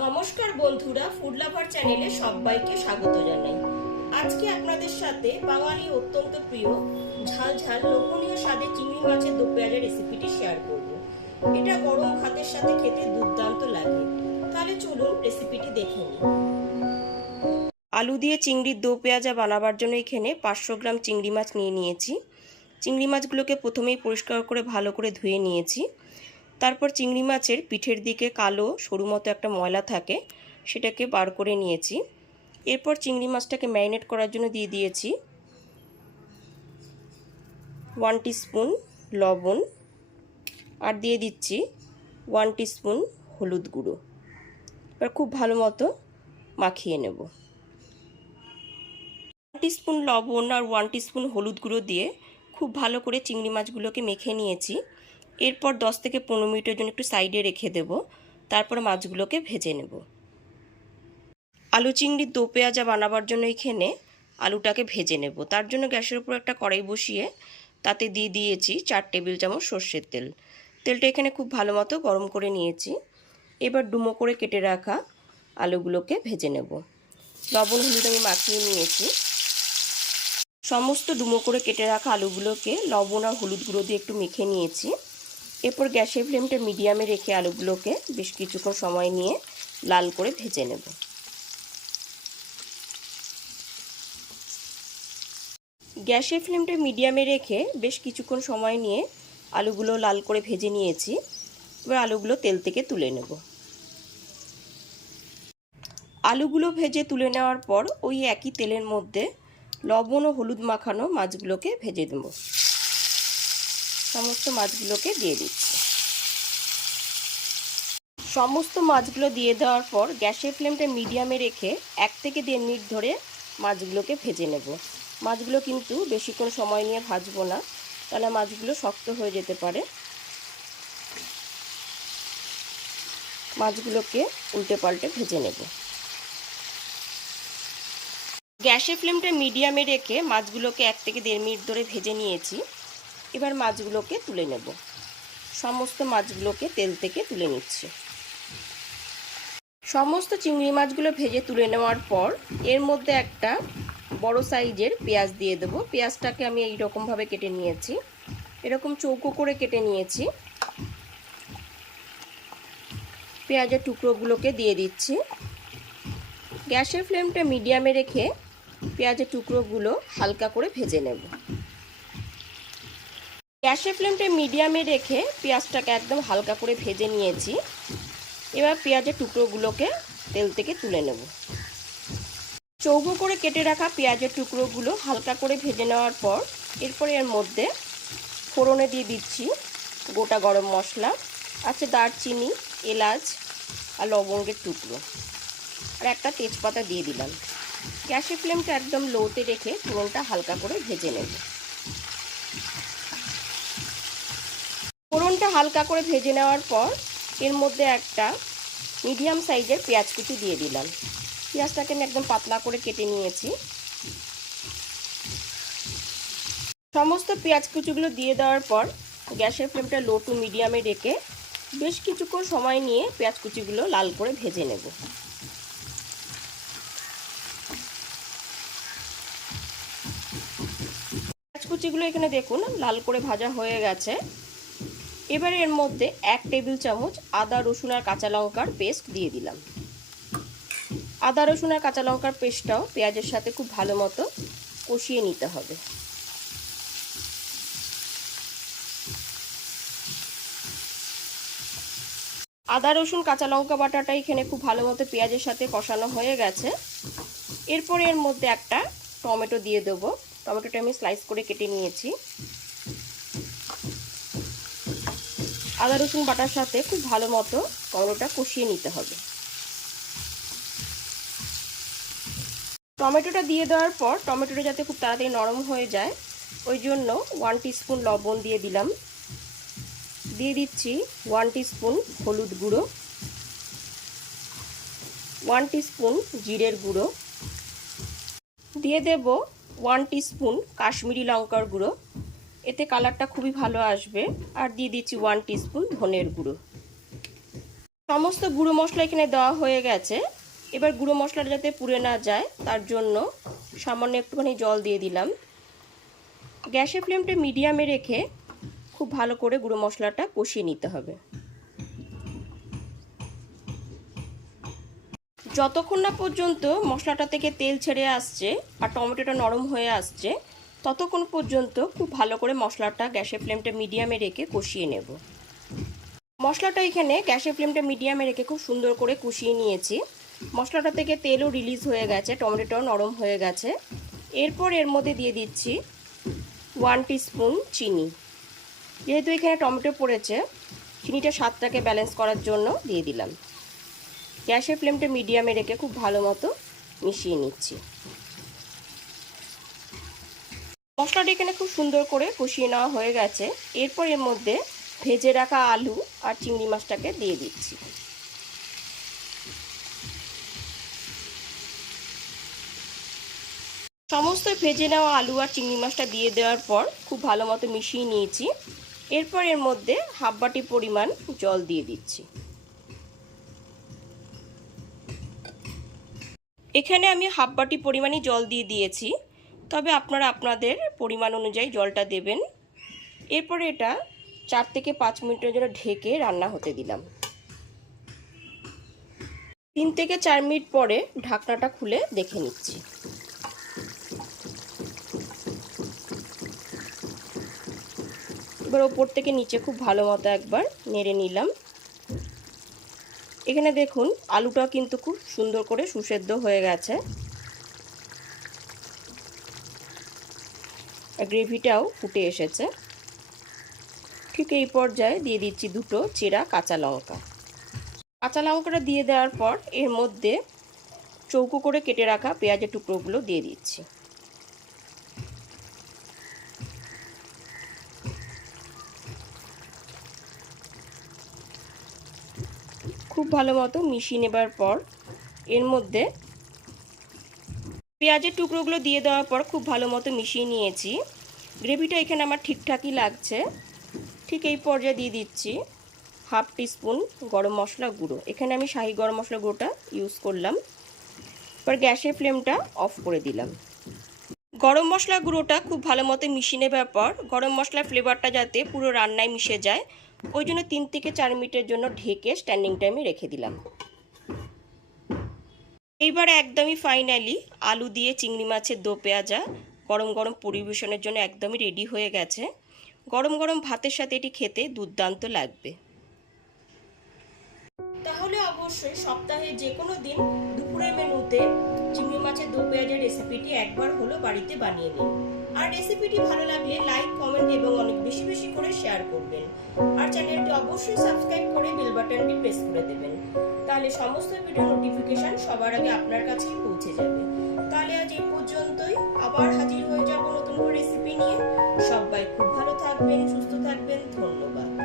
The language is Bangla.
নমস্কার বন্ধুরা ফুড লাভার চ্যানেলে সবাইকে স্বাগত জানাই। আজকে আপনাদের সাথে বাঙালি অত্যন্ত প্রিয়, ঝাল ঝাল লোভনীয় স্বাদে চিংড়ি মাছের দো পেঁয়াজের রেসিপিটি শেয়ার করব। এটা গরম ভাতের সাথে খেতে দুর্দান্ত লাগে। তাহলে চলুন রেসিপিটি দেখে নিই। আলু দিয়ে চিংড়ির দো পেঁয়াজা বানাবার জন্য এখানে পাঁচশো গ্রাম চিংড়ি মাছ নিয়ে নিয়েছি। চিংড়ি মাছগুলোকে প্রথমেই পরিষ্কার করে ভালো করে ধুয়ে নিয়েছি। তারপর চিংড়ি মাছের পিঠের দিকে কালো, সরু মতো একটা ময়লা থাকে, সেটাকে বার করে নিয়েছি। এরপর চিংড়ি মাছটাকে ম্যারিনেট করার জন্য দিয়ে দিয়েছি ওয়ান স্পুন লবণ আর দিয়ে দিচ্ছি ওয়ান স্পুন হলুদ গুঁড়ো। এবার খুব ভালো মতো মাখিয়ে নেব। ওয়ান স্পুন লবণ আর ওয়ান স্পুন হলুদ গুঁড়ো দিয়ে খুব ভালো করে চিংড়ি মাছগুলোকে মেখে নিয়েছি। এরপর দশ থেকে পনেরো মিনিটের জন্য একটু সাইডে রেখে দেব। তারপর মাছগুলোকে ভেজে নেব। আলু চিংড়ির দো পেঁয়াজা বানাবার জন্য এখানে আলুটাকে ভেজে নেব। তার জন্য গ্যাসের উপর একটা কড়াই বসিয়ে তাতে দিয়ে দিয়েছি চার টেবিল চামচ সর্ষের তেল। তেলটা এখানে খুব ভালো মতো গরম করে নিয়েছি। এবার ডুমো করে কেটে রাখা আলুগুলোকে ভেজে নেব। লবণ, হলুদ আমি মাখিয়ে নিয়েছি। সমস্ত ডুমো করে কেটে রাখা আলুগুলোকে লবণ আর হলুদ গুঁড়ো দিয়ে একটু মেখে নিয়েছি। এরপর গ্যাসের ফ্লেমটা মিডিয়ামে রেখে আলুগুলোকে বেশ কিছুক্ষণ সময় নিয়ে লাল করে ভেজে নেব। গ্যাসের ফ্লেমটা মিডিয়ামে রেখে বেশ কিছুক্ষণ সময় নিয়ে আলুগুলো লাল করে ভেজে নিয়েছি। এবার আলুগুলো তেল থেকে তুলে নেব। আলুগুলো ভেজে তুলে নেওয়ার পর ওই একই তেলের মধ্যে লবণ ও হলুদ মাখানো মাছগুলোকে ভেজে দেব। সমস্ত মাছগুলোকে দিয়ে দিচ্ছি। সমস্ত মাছগুলো দিয়ে দেওয়ার পর গ্যাসের ফ্লেমটা মিডিয়ামে রেখে এক থেকে দেড় মিনিট ধরে মাছগুলোকে ভেজে নেব। মাছগুলো কিন্তু বেশিক্ষণ সময় নিয়ে ভাজবো না, তাহলে মাছগুলো শক্ত হয়ে যেতে পারে। মাছগুলোকে উল্টে পাল্টে ভেজে নেব। গ্যাসের ফ্লেমটা মিডিয়ামে রেখে মাছগুলোকে এক থেকে দেড় মিনিট ধরে ভেজে নিয়েছি। এবার মাছগুলোকে তুলে নেব। সমস্ত মাছগুলোকে তেল থেকে তুলে নিচ্ছি। সমস্ত চিংড়ি মাছগুলো ভেজে তুলে নেওয়ার পর এর মধ্যে একটা বড় সাইজের পেঁয়াজ দিয়ে দেবো। পেঁয়াজটাকে আমি এই রকমভাবে কেটে নিয়েছি। এরকম চৌকো করে কেটে নিয়েছি। পেঁয়াজের টুকরোগুলোকে দিয়ে দিচ্ছি। গ্যাসের ফ্লেমটা মিডিয়ামে রেখে পেঁয়াজের টুকরোগুলো হালকা করে ভেজে নেব। গ্যাসের ফ্লেমটা মিডিয়ামে রেখে পেঁয়াজটাকে একদম হালকা করে ভেজে নিয়েছি। এবার পেঁয়াজের টুকরোগুলোকে তেল থেকে তুলে নেব। চৌকো করে কেটে রাখা পেঁয়াজের টুকরোগুলো হালকা করে ভেজে নেওয়ার পর এরপরে এর মধ্যে ফোড়নে দিয়ে দিচ্ছি গোটা গরম মশলা, আছে দারচিনি, এলাচ আর লবঙ্গের টুকরো। আর একটা তেজপাতা দিয়ে দিলাম। গ্যাসের ফ্লেমটা একদম লোতে রেখে ফোড়নটা হালকা করে ভেজে নেব ফোড়নটা হালকা করে ভেজে নেওয়ার পর এর মধ্যে একটা মিডিয়াম সাইজের পেঁয়াজ কুচি দিয়ে দিলাম। পেঁয়াজটাকে আমি একদম পাতলা করে কেটে নিয়েছি। সমস্ত পেঁয়াজ কুচিগুলো দিয়ে দেওয়ার পর গ্যাসের ফ্লেমটা লো টু মিডিয়ামে রেখে বেশ কিছুক্ষণ সময় নিয়ে পেঁয়াজ কুচিগুলো লাল করে ভেজে নেব। পেঁয়াজ কুচিগুলো এখানে দেখুন, লাল করে ভাজা হয়ে গেছে। এবারে এর মধ্যে এক টেবিল চামচ আদা, রসুন আর কাঁচা লঙ্কার পেস্ট দিয়ে দিলাম। আদা, রসুন আর কাঁচা লঙ্কার পেস্টটাও পেঁয়াজের সাথে খুব ভালো মতো কষিয়ে নিতে হবে। আদা, রসুন, কাঁচা লঙ্কা বাটাটা এখানে খুব ভালো মতো পেঁয়াজের সাথে কষানো হয়ে গেছে। এরপরে এর মধ্যে একটা টমেটো দিয়ে দেবো। টমেটোটা আমি স্লাইস করে কেটে নিয়েছি। আদা রসুন বাটার সাথে খুব ভালো মতো টমেটোটা কষিয়ে নিতে হবে। টমেটোটা দিয়ে দেওয়ার পর টমেটোটা যাতে খুব তাড়াতাড়ি নরম হয়ে যায়, ওই জন্য ওয়ান স্পুন লবণ দিয়ে দিলাম। দিয়ে দিচ্ছি ওয়ান স্পুন হলুদ গুঁড়ো ওয়ান স্পুন জিরের গুঁড়ো। দিয়ে দেব ওয়ান স্পুন কাশ্মীরি লঙ্কার গুঁড়ো। এতে কালারটা খুবই ভালো আসবে। আর দিয়ে দিচ্ছি ওয়ান স্পুন ধনের গুঁড়ো। সমস্ত গুঁড়ো মশলা এখানে দেওয়া হয়ে গেছে। এবার গুঁড়ো মশলাটা যাতে পুড়ে না যায়, তার জন্য সামান্য একটুখানি জল দিয়ে দিলাম। গ্যাসের ফ্লেমটা মিডিয়ামে রেখে খুব ভালো করে গুঁড়ো মশলাটা কষিয়ে নিতে হবে। যতক্ষণ না পর্যন্ত মশলাটা থেকে তেল ছেড়ে আসছে আর টমেটোটা নরম হয়ে আসছে ততক্ষণ পর্যন্ত খুব ভালো করে মশলাটা গ্যাসের ফ্লেমটা মিডিয়ামে রেখে কষিয়ে নেব। মশলাটা এখানে গ্যাসের ফ্লেমটা মিডিয়ামে রেখে খুব সুন্দর করে কষিয়ে নিয়েছি। মশলাটা থেকে তেলও রিলিজ হয়ে গেছে টমেটোটাও নরম হয়ে গেছে। এরপর এর মধ্যে দিয়ে দিচ্ছি ওয়ান স্পুন চিনি। যেহেতু এখানে টমেটো পড়েছে, চিনিটা স্বাদটাকে ব্যালেন্স করার জন্য দিয়ে দিলাম। গ্যাসের ফ্লেমটা মিডিয়ামে রেখে খুব ভালো মতো মিশিয়ে নিচ্ছি। মশলাটা এখানে খুব সুন্দর করে কষিয়ে নেওয়া হয়ে গেছে। এরপর এর মধ্যে ভেজে রাখা আলু আর চিংড়ি মাছটাকে দিয়ে দিচ্ছি। সমস্ত ভেজে নেওয়া আলু আর চিংড়ি মাছটা দিয়ে দেওয়ার পর খুব ভালো মতো মিশিয়ে নিয়েছি। এরপর এর মধ্যে হাফ বাটি পরিমাণ জল দিয়ে দিচ্ছি। এখানে আমি হাফ বাটি পরিমাণই জল দিয়ে দিয়েছি। তবে আপনারা আপনাদের পরিমাণ অনুযায়ী জলটা দেবেন। এরপরে এটা চার থেকে পাঁচ মিনিটের জন্য ঢেকে রান্না হতে দিলাম। তিন থেকে চার মিনিট পরে ঢাকনাটা খুলে দেখে নিচ্ছি। এবার ওপর থেকে নিচে খুব ভালো মতো একবার নেড়ে নিলাম। এখানে দেখুন, আলুটাও কিন্তু খুব সুন্দর করে সুসেদ্ধ হয়ে গেছে। গ্রেভিটাও ফুটে এসেছে। ঠিক এই পর্যায়ে দিয়ে দিচ্ছি দুটো চেরা কাঁচা লঙ্কা। কাঁচা লঙ্কাটা দিয়ে দেওয়ার পর এর মধ্যে চৌকো করে কেটে রাখা পেঁয়াজের টুকরোগুলো দিয়ে দিচ্ছি। খুব ভালো মতো মিশিয়ে নেবার পর এর মধ্যে পেঁয়াজের টুকরোগুলো দিয়ে দেওয়ার পর খুব ভালো মতো মিশিয়ে নিয়েছি। গ্রেভিটা এখানে আমার ঠিকঠাকই লাগছে। ঠিক এই পর্যায়ে দিয়ে দিচ্ছি হাফ টিস্পুন গরম মশলা গুঁড়ো। এখানে আমি শাহি গরম মশলা গুঁড়োটা ইউজ করলাম। এবার গ্যাসের ফ্লেমটা অফ করে দিলাম। গরম মশলা গুঁড়োটা খুব ভালো মতো মিশিয়ে নেবার পর গরম মশলার ফ্লেভারটা যাতে পুরো রান্নায় মিশে যায়, ওই জন্য তিন থেকে চার মিনিটের জন্য ঢেকে স্ট্যান্ডিং টাইমে রেখে দিলাম। এইবার একদমই ফাইনালি আলু দিয়ে চিংড়ি মাছের দো পেঁয়াজা গরম গরম পরিবেশনের জন্য একদমই রেডি হয়ে গেছে। গরম গরম ভাতের সাথে এটি খেতে দুর্দান্ত লাগবে। তাহলে অবশ্যই সপ্তাহে যে কোনো দিন দুপুরের মেনুতে চিংড়ি মাছের দো পেঁয়াজের রেসিপিটি একবার হলো বাড়িতে বানিয়ে নিন। আর রেসিপিটি ভালো লাগলে লাইক কমেন্ট এবং অনেক বেশি বেশি করে শেয়ার করবেন। আর চ্যানেলটি অবশ্যই সাবস্ক্রাইব করে বেল বাটনটি প্রেস করে দেবেন। তাহলে সমস্ত ভিডিও নোটিফিকেশন সবার আগে আপনার কাছেই পৌঁছে যাবে। তাহলে আজ এই পর্যন্তই। আবার হাজির হয়ে যাব নতুন করে রেসিপি নিয়ে। সবাই খুব ভালো থাকবেন, সুস্থ থাকবেন। ধন্যবাদ।